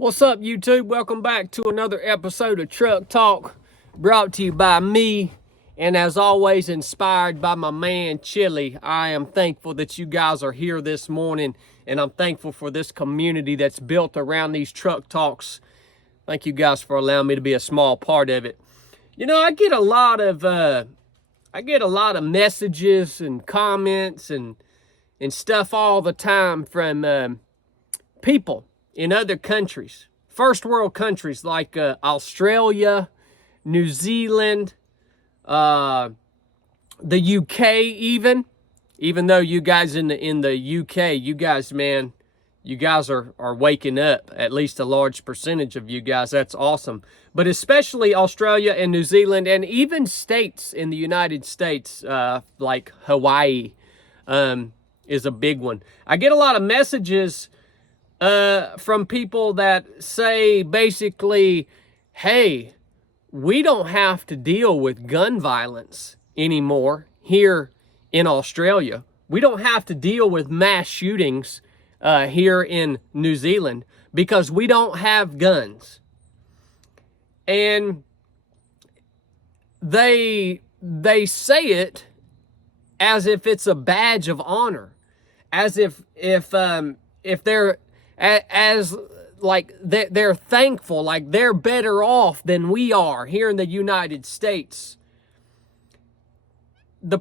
What's up, YouTube? Welcome back to another episode of Truck Talk, brought to you by me, and as always, inspired by my man, Chili. I am thankful that you guys are here this morning, and I'm thankful for this community that's built around these Truck Talks. Thank you guys for allowing me to be a small part of it. You know, I get a lot of messages and comments and stuff all the time from people in other countries, first world countries like Australia, New Zealand, the UK even though you guys in the UK, you guys, man, you guys are waking up, at least a large percentage of you guys. That's awesome. But especially Australia and New Zealand, and even states in the United States, like Hawaii, is a big one. I get a lot of messages from people that say basically, hey, we don't have to deal with gun violence anymore here in Australia. We don't have to deal with mass shootings here in New Zealand because we don't have guns. And they say it as if it's a badge of honor, as if they're as like they're thankful, like they're better off than we are here in the United States. The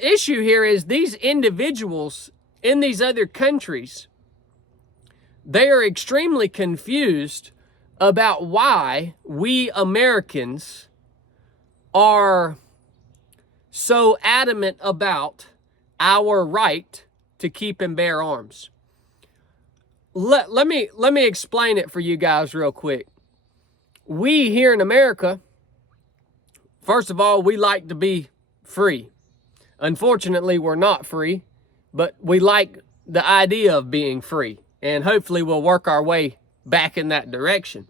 issue here is these individuals in these other countries, they are extremely confused about why we Americans are so adamant about our right to keep and bear arms. Let me explain it for you guys real quick. We here in America, first of all, we like to be free. Unfortunately, we're not free, but we like the idea of being free, and hopefully we'll work our way back in that direction.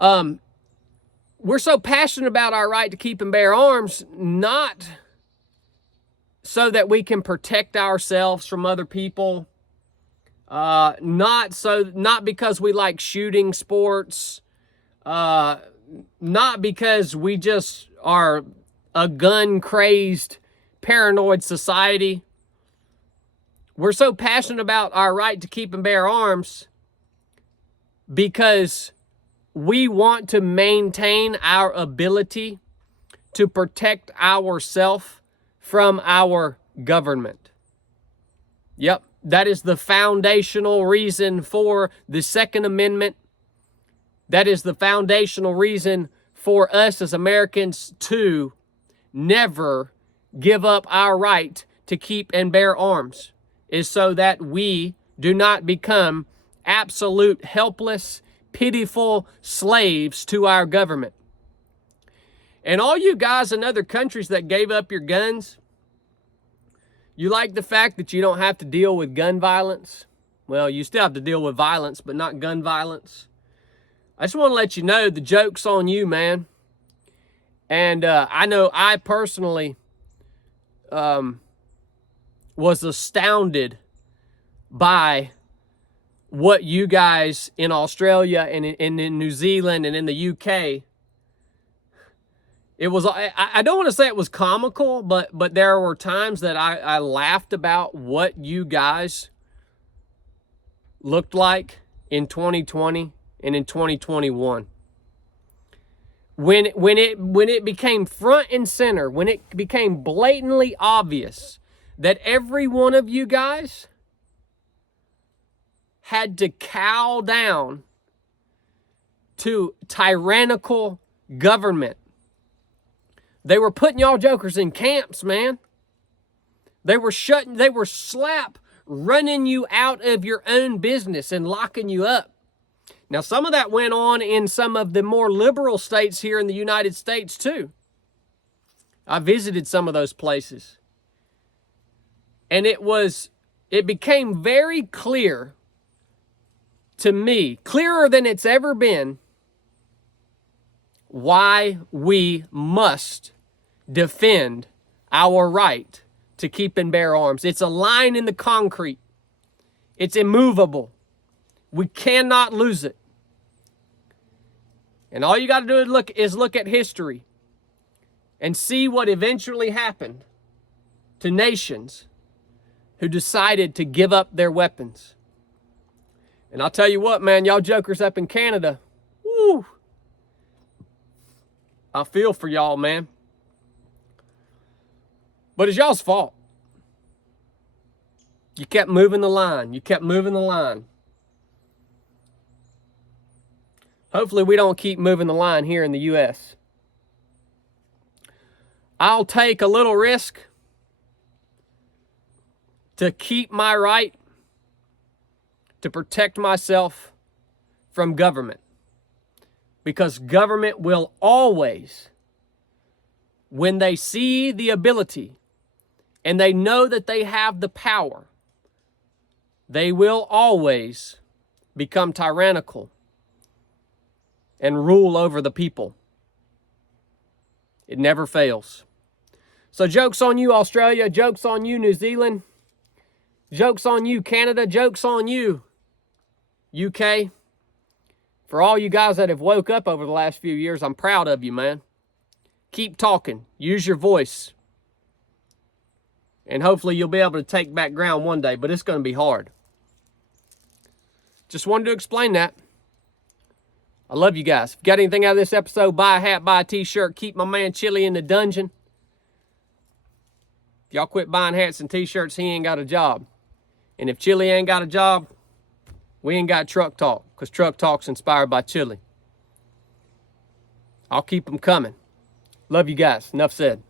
We're so passionate about our right to keep and bear arms, not so that we can protect ourselves from other people, not because we like shooting sports, not because we just are a gun-crazed, paranoid society. We're so passionate about our right to keep and bear arms because we want to maintain our ability to protect ourselves from our government. Yep. That is the foundational reason for the Second Amendment. That is the foundational reason for us as Americans to never give up our right to keep and bear arms, is so that we do not become absolute, helpless, pitiful slaves to our government. And all you guys in other countries that gave up your guns, you like the fact that you don't have to deal with gun violence? Well, you still have to deal with violence, but not gun violence. I just want to let you know the joke's on you, man. And I know I personally was astounded by what you guys in Australia and in New Zealand and in the UK, it was, I don't want to say it was comical, but there were times that I laughed about what you guys looked like in 2020 and in 2021. When it became front and center, when it became blatantly obvious that every one of you guys had to cow down to tyrannical government. They were putting y'all jokers in camps, man. They were slap running you out of your own business and locking you up. Now, some of that went on in some of the more liberal states here in the United States too. I visited some of those places. And it became very clear to me, clearer than it's ever been, why we must defend our right to keep and bear arms. It's a line in the concrete. It's immovable. We cannot lose it. And all you got to do is look at history and see what eventually happened to nations who decided to give up their weapons. And I'll tell you what, man, y'all jokers up in Canada, woo, I feel for y'all, man. But it's y'all's fault. You kept moving the line. You kept moving the line. Hopefully we don't keep moving the line here in the U.S. I'll take a little risk to keep my right to protect myself from government. Because government will always, when they see the ability and they know that they have the power, they will always become tyrannical and rule over the people. It never fails. So joke's on you, Australia. Joke's on you, New Zealand. Joke's on you, Canada. Joke's on you, UK. For all you guys that have woke up over the last few years, I'm proud of you, man. Keep talking. Use your voice. And hopefully you'll be able to take back ground one day, but it's going to be hard. Just wanted to explain that. I love you guys. If you got anything out of this episode, buy a hat, buy a t-shirt, keep my man Chili in the dungeon. If y'all quit buying hats and t-shirts, he ain't got a job. And if Chili ain't got a job, we ain't got Truck Talk, because Truck Talk's inspired by Chili. I'll keep them coming. Love you guys. Enough said.